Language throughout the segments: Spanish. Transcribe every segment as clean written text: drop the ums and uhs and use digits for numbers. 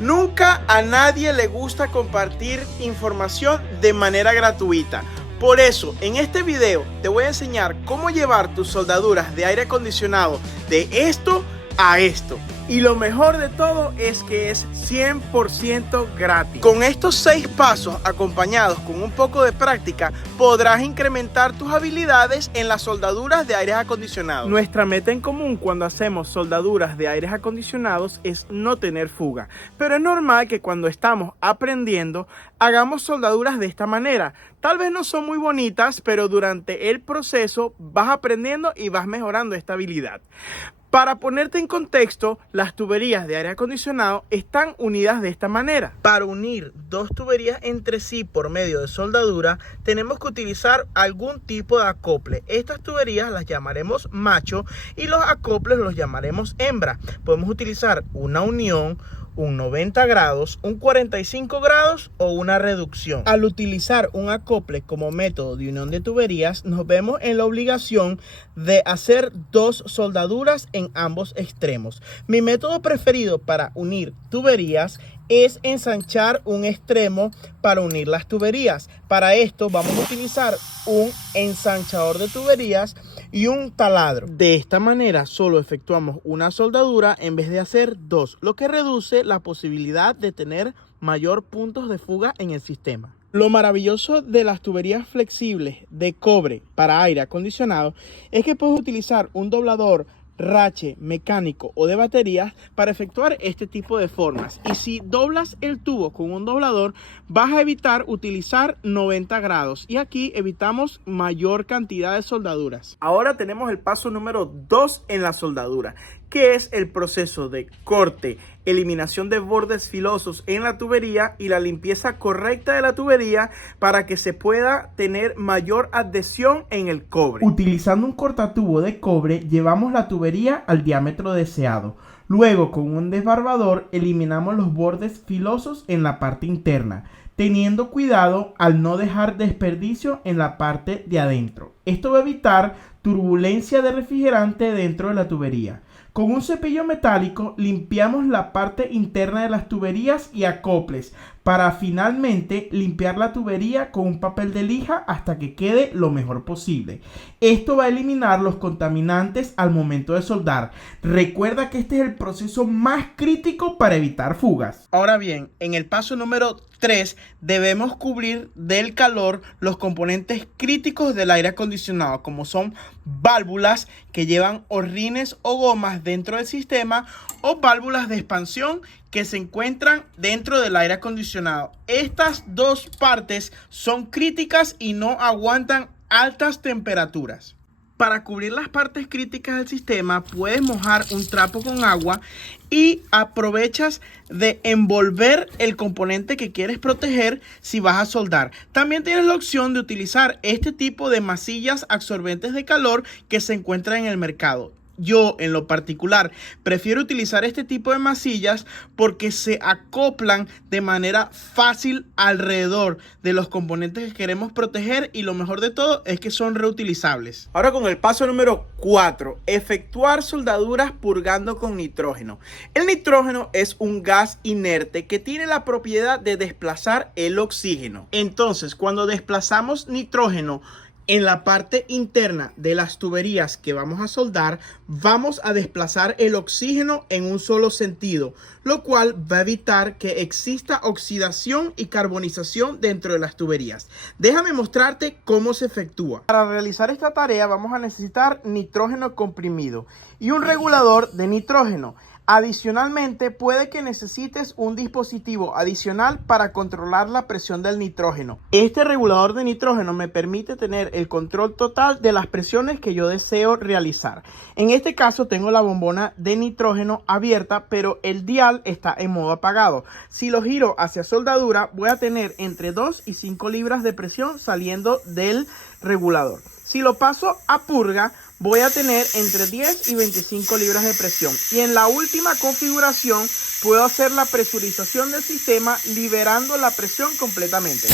Nunca a nadie le gusta compartir información de manera gratuita. Por eso, en este video te voy a enseñar cómo llevar tus soldaduras de aire acondicionado de esto a esto. Y lo mejor de todo es que es 100% gratis. Con estos 6 pasos acompañados con un poco de práctica, podrás incrementar tus habilidades en las soldaduras de aires acondicionados. Nuestra meta en común cuando hacemos soldaduras de aires acondicionados es no tener fuga. Pero es normal que cuando estamos aprendiendo, hagamos soldaduras de esta manera. Tal vez no son muy bonitas, pero durante el proceso vas aprendiendo y vas mejorando esta habilidad. Para ponerte en contexto, las tuberías de aire acondicionado están unidas de esta manera. Para unir dos tuberías entre sí por medio de soldadura, tenemos que utilizar algún tipo de acople. Estas tuberías las llamaremos macho y los acoples los llamaremos hembra. Podemos utilizar una unión, un 90 grados, un 45 grados o una reducción. Al utilizar un acople como método de unión de tuberías, nos vemos en la obligación de hacer 2 soldaduras en ambos extremos. Mi método preferido para unir tuberías es ensanchar un extremo para unir las tuberías. Para esto vamos a utilizar un ensanchador de tuberías y un taladro. De esta manera solo efectuamos una soldadura en vez de hacer 2, lo que reduce la posibilidad de tener mayor puntos de fuga en el sistema. Lo maravilloso de las tuberías flexibles de cobre para aire acondicionado es que puedes utilizar un doblador rache mecánico o de baterías para efectuar este tipo de formas. Y si doblas el tubo con un doblador, vas a evitar utilizar 90 grados y aquí evitamos mayor cantidad de soldaduras. Ahora tenemos el paso número 2 en la soldadura, que es el proceso de corte, eliminación de bordes filosos en la tubería y la limpieza correcta de la tubería para que se pueda tener mayor adhesión en el cobre. Utilizando un cortatubo de cobre, llevamos la tubería al diámetro deseado. Luego, con un desbarbador, eliminamos los bordes filosos en la parte interna, teniendo cuidado al no dejar desperdicio en la parte de adentro. Esto va a evitar turbulencia de refrigerante dentro de la tubería. Con un cepillo metálico limpiamos la parte interna de las tuberías y acoples para finalmente limpiar la tubería con un papel de lija hasta que quede lo mejor posible. Esto va a eliminar los contaminantes al momento de soldar. Recuerda que este es el proceso más crítico para evitar fugas. Ahora bien, en el paso número 3 debemos cubrir del calor los componentes críticos del aire acondicionado, como son válvulas que llevan horrines o gomas dentro del sistema o válvulas de expansión que se encuentran dentro del aire acondicionado. Estas dos partes son críticas y no aguantan altas temperaturas. Para cubrir las partes críticas del sistema, puedes mojar un trapo con agua y aprovechas de envolver el componente que quieres proteger si vas a soldar. También tienes la opción de utilizar este tipo de masillas absorbentes de calor que se encuentran en el mercado. Yo, en lo particular, prefiero utilizar este tipo de masillas porque se acoplan de manera fácil alrededor de los componentes que queremos proteger y lo mejor de todo es que son reutilizables. Ahora con el paso número 4, efectuar soldaduras purgando con nitrógeno. El nitrógeno es un gas inerte que tiene la propiedad de desplazar el oxígeno. Entonces, cuando desplazamos nitrógeno en la parte interna de las tuberías que vamos a soldar, vamos a desplazar el oxígeno en un solo sentido, lo cual va a evitar que exista oxidación y carbonización dentro de las tuberías. Déjame mostrarte cómo se efectúa. Para realizar esta tarea vamos a necesitar nitrógeno comprimido y un regulador de nitrógeno. Adicionalmente, puede que necesites un dispositivo adicional para controlar la presión del nitrógeno. Este regulador de nitrógeno me permite tener el control total de las presiones que yo deseo realizar. En este caso tengo la bombona de nitrógeno abierta, pero el dial está en modo apagado. Si lo giro hacia soldadura, voy a tener entre 2 y 5 libras de presión saliendo del regulador. Si lo paso a purga, voy a tener entre 10 y 25 libras de presión. Y en la última configuración puedo hacer la presurización del sistema liberando la presión completamente.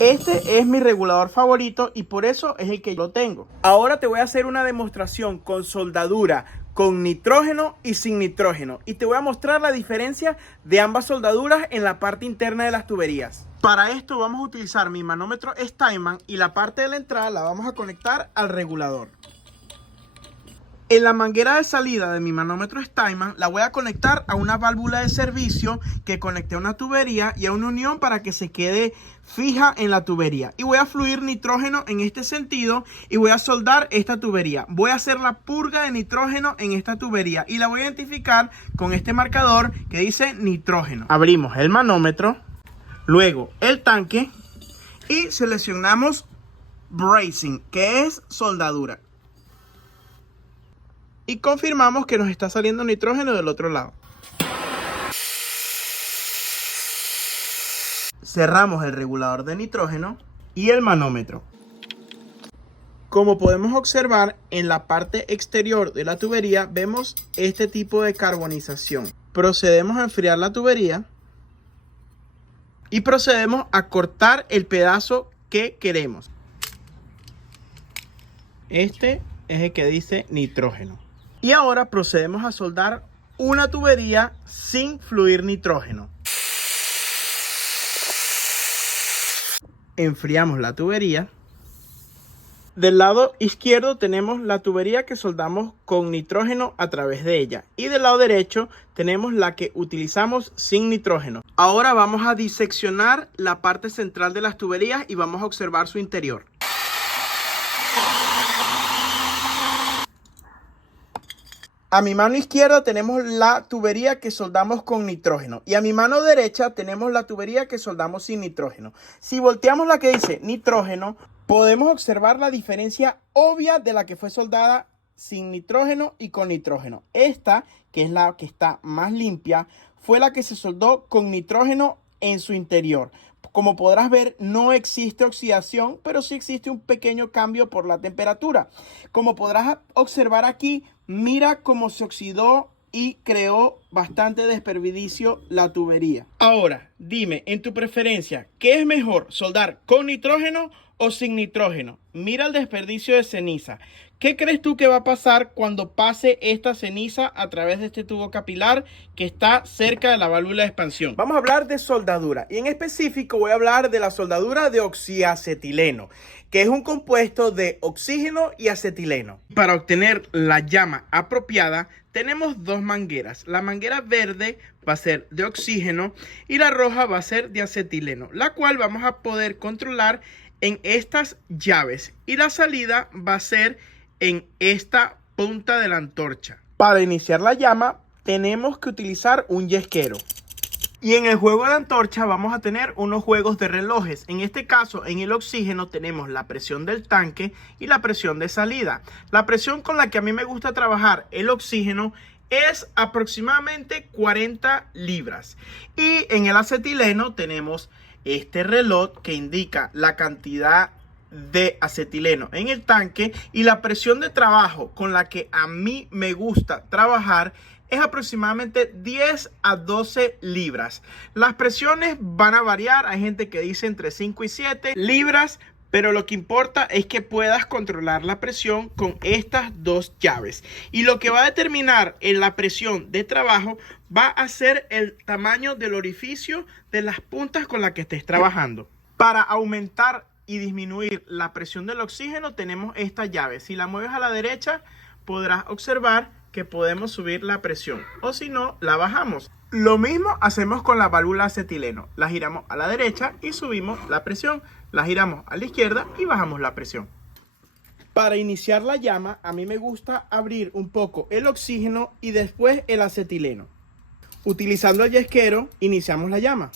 Este es mi regulador favorito y por eso es el que yo tengo. Ahora te voy a hacer una demostración con soldadura con nitrógeno y sin nitrógeno. Y te voy a mostrar la diferencia de ambas soldaduras en la parte interna de las tuberías. Para esto vamos a utilizar mi manómetro Steinmann y la parte de la entrada la vamos a conectar al regulador. En la manguera de salida de mi manómetro Steinmann la voy a conectar a una válvula de servicio que conecté a una tubería y a una unión para que se quede fija en la tubería. Y voy a fluir nitrógeno en este sentido y voy a soldar esta tubería. Voy a hacer la purga de nitrógeno en esta tubería y la voy a identificar con este marcador que dice nitrógeno. Abrimos el manómetro, luego el tanque y seleccionamos bracing, que es soldadura. Y confirmamos que nos está saliendo nitrógeno del otro lado. Cerramos el regulador de nitrógeno y el manómetro. Como podemos observar, en la parte exterior de la tubería vemos este tipo de carbonización. Procedemos a enfriar la tubería y procedemos a cortar el pedazo que queremos. Este es el que dice nitrógeno. Y ahora procedemos a soldar una tubería sin fluir nitrógeno. Enfriamos la tubería. Del lado izquierdo tenemos la tubería que soldamos con nitrógeno a través de ella. Y del lado derecho tenemos la que utilizamos sin nitrógeno. Ahora vamos a diseccionar la parte central de las tuberías y vamos a observar su interior. A mi mano izquierda tenemos la tubería que soldamos con nitrógeno y a mi mano derecha tenemos la tubería que soldamos sin nitrógeno. Si volteamos la que dice nitrógeno, podemos observar la diferencia obvia de la que fue soldada sin nitrógeno y con nitrógeno. Esta, que es la que está más limpia, fue la que se soldó con nitrógeno en su interior. Como podrás ver, no existe oxidación, pero sí existe un pequeño cambio por la temperatura. Como podrás observar aquí, mira cómo se oxidó y creó bastante desperdicio la tubería. Ahora, dime, en tu preferencia, ¿qué es mejor, soldar con nitrógeno o sin nitrógeno? Mira el desperdicio de ceniza. ¿Qué crees tú que va a pasar cuando pase esta ceniza a través de este tubo capilar que está cerca de la válvula de expansión? Vamos a hablar de soldadura y en específico voy a hablar de la soldadura de oxiacetileno, que es un compuesto de oxígeno y acetileno. Para obtener la llama apropiada tenemos dos mangueras. La manguera verde va a ser de oxígeno y la roja va a ser de acetileno, la cual vamos a poder controlar en estas llaves y la salida va a ser en esta punta de la antorcha. Para iniciar la llama tenemos que utilizar un yesquero. Y en el juego de antorcha vamos a tener unos juegos de relojes. En este caso, en el oxígeno tenemos la presión del tanque y la presión de salida. La presión con la que a mí me gusta trabajar el oxígeno es aproximadamente 40 libras. Y en el acetileno tenemos este reloj que indica la cantidad de acetileno en el tanque y la presión de trabajo con la que a mí me gusta trabajar es aproximadamente 10 a 12 libras. Las presiones van a variar, hay gente que dice entre 5 y 7 libras, pero lo que importa es que puedas controlar la presión con estas dos llaves. Y lo que va a determinar en la presión de trabajo va a ser el tamaño del orificio de las puntas con las que estés trabajando. Para aumentar y disminuir la presión del oxígeno tenemos esta llave. Si la mueves a la derecha podrás observar que podemos subir la presión o si no la bajamos. Lo mismo hacemos con la válvula acetileno. La giramos a la derecha y subimos la presión. La giramos a la izquierda y bajamos la presión. Para iniciar la llama a mí me gusta abrir un poco el oxígeno y después el acetileno. Utilizando el yesquero iniciamos la llama.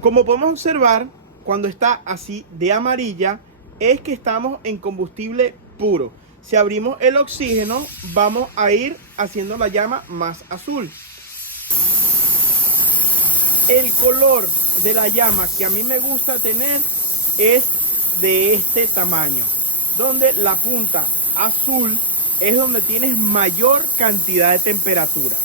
Como podemos observar, cuando está así de amarilla es que estamos en combustible puro. Si abrimos el oxígeno vamos a ir haciendo la llama más azul. El color de la llama que a mí me gusta tener es de este tamaño, donde la punta azul es donde tienes mayor cantidad de temperatura.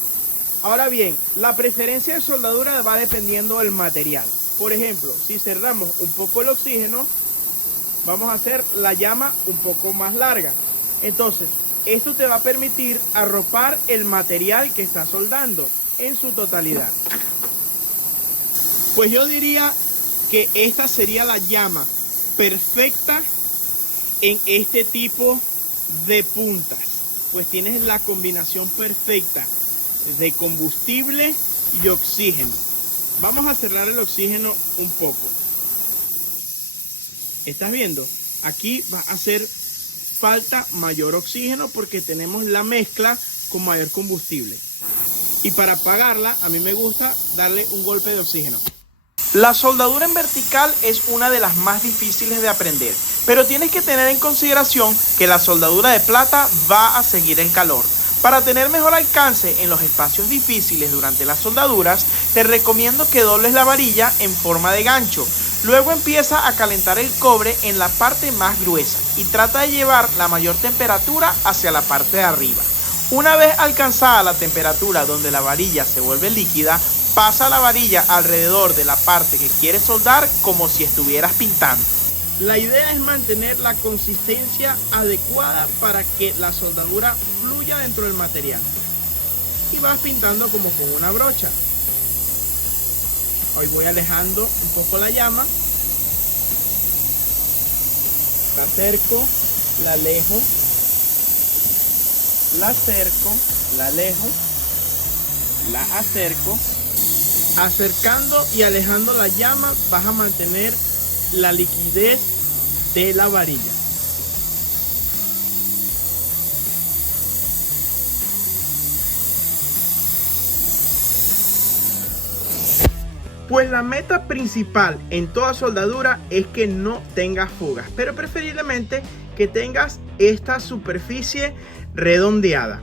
Ahora bien, la preferencia de soldadura va dependiendo del material. Por ejemplo, si cerramos un poco el oxígeno, vamos a hacer la llama un poco más larga. Entonces, Esto te va a permitir arropar el material que estás soldando en su totalidad. Pues yo diría que esta sería la llama perfecta en este tipo de puntas, pues tienes la combinación perfecta de combustible y oxígeno. Vamos a cerrar el oxígeno un poco. ¿Estás viendo? Aquí va a hacer falta mayor oxígeno porque tenemos la mezcla con mayor combustible. Y para apagarla, a mí me gusta darle un golpe de oxígeno. La soldadura en vertical es una de las más difíciles de aprender, pero tienes que tener en consideración que la soldadura de plata va a seguir el calor. Para tener mejor alcance en los espacios difíciles durante las soldaduras, te recomiendo que dobles la varilla en forma de gancho. Luego empieza a calentar el cobre en la parte más gruesa y trata de llevar la mayor temperatura hacia la parte de arriba. Una vez alcanzada la temperatura donde la varilla se vuelve líquida, pasa la varilla alrededor de la parte que quieres soldar como si estuvieras pintando. La idea es mantener la consistencia adecuada para que la soldadura fluya dentro del material. Y vas pintando como con una brocha. Hoy voy alejando un poco la llama. La acerco, la alejo, la acerco, la alejo, la acerco. Acercando y alejando la llama vas a mantener la liquidez de la varilla. Pues la meta principal en toda soldadura es que no tengas fugas, pero preferiblemente que tengas esta superficie redondeada.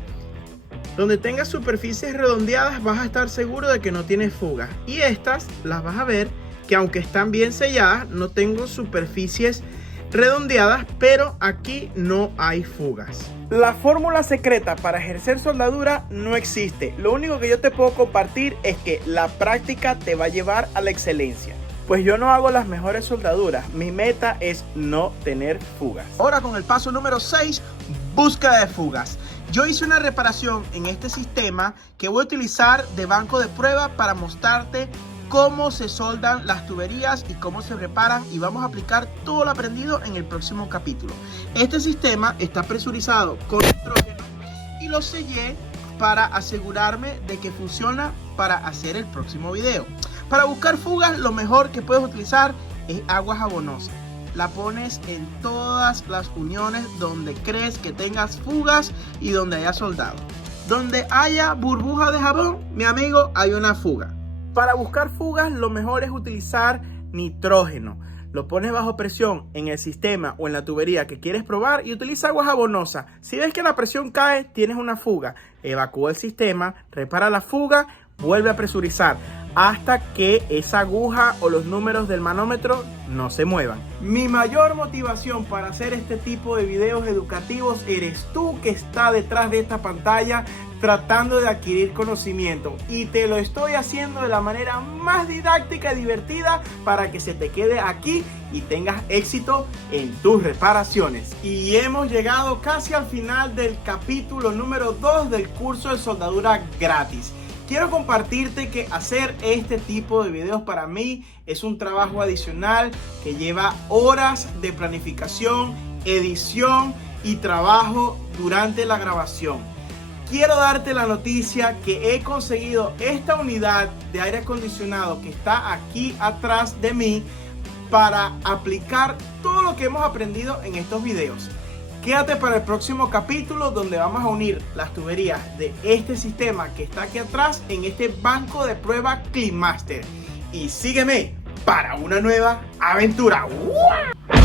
Donde tengas superficies redondeadas vas a estar seguro de que no tienes fugas. Y estas las vas a ver que aunque están bien selladas, no tengo superficies redondeadas, pero aquí no hay fugas. La fórmula secreta para ejercer soldadura no existe. Lo único que yo te puedo compartir es que la práctica te va a llevar a la excelencia. Pues yo no hago las mejores soldaduras. Mi meta es no tener fugas. Ahora con el paso número 6, búsqueda de fugas. Yo hice una reparación en este sistema que voy a utilizar de banco de prueba para mostrarte cómo se soldan las tuberías y cómo se reparan, y vamos a aplicar todo lo aprendido en el próximo capítulo. Este sistema está presurizado con nitrógeno y lo sellé para asegurarme de que funciona para hacer el próximo video. Para buscar fugas, lo mejor que puedes utilizar es agua jabonosa. La pones en todas las uniones donde crees que tengas fugas y donde haya soldado. Donde haya burbuja de jabón, mi amigo, hay una fuga. Para buscar fugas, lo mejor es utilizar nitrógeno. Lo pones bajo presión en el sistema o en la tubería que quieres probar y utiliza agua jabonosa. Si ves que la presión cae, tienes una fuga. Evacúa el sistema, repara la fuga, vuelve a presurizar hasta que esa aguja o los números del manómetro no se muevan. Mi mayor motivación para hacer este tipo de videos educativos eres tú, que está detrás de esta pantalla tratando de adquirir conocimiento, y te lo estoy haciendo de la manera más didáctica y divertida para que se te quede aquí y tengas éxito en tus reparaciones. Y hemos llegado casi al final del capítulo número 2 del curso de soldadura gratis. Quiero compartirte que hacer este tipo de videos para mí es un trabajo adicional que lleva horas de planificación, edición y trabajo durante la grabación. Quiero darte la noticia que he conseguido esta unidad de aire acondicionado que está aquí atrás de mí para aplicar todo lo que hemos aprendido en estos videos. Quédate para el próximo capítulo donde vamos a unir las tuberías de este sistema que está aquí atrás en este banco de prueba Cleanmaster. Y sígueme para una nueva aventura. ¡Wow!